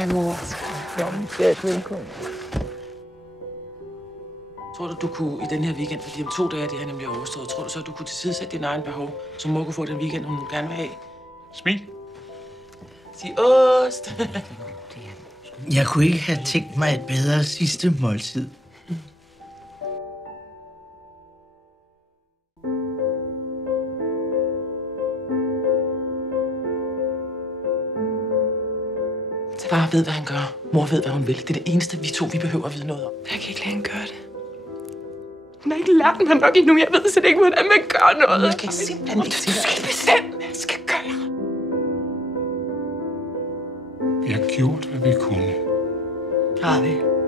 Hej, mor. Velkommen. Tror du kunne i den her weekend, fordi om 2 dage det her nemlig overstået, tror du så, du kunne tilsidesætte din egen behov, så mor kunne få den weekend, hun gerne vil have? Smil. Sig ost. Jeg kunne ikke have tænkt mig et bedre sidste måltid. Far ved, hvad han gør. Mor ved, hvad hun vil. Det er det eneste, vi behøver at vide noget om. Jeg kan ikke lade hende gøre det. Hun har ikke lært mig nok endnu. Jeg ved slet ikke, hvordan man gør noget. Jeg kan simpelthen ikke sige, Du skal bestemme, hvad jeg skal gøre. Vi har gjort, hvad vi kunne. Har vi?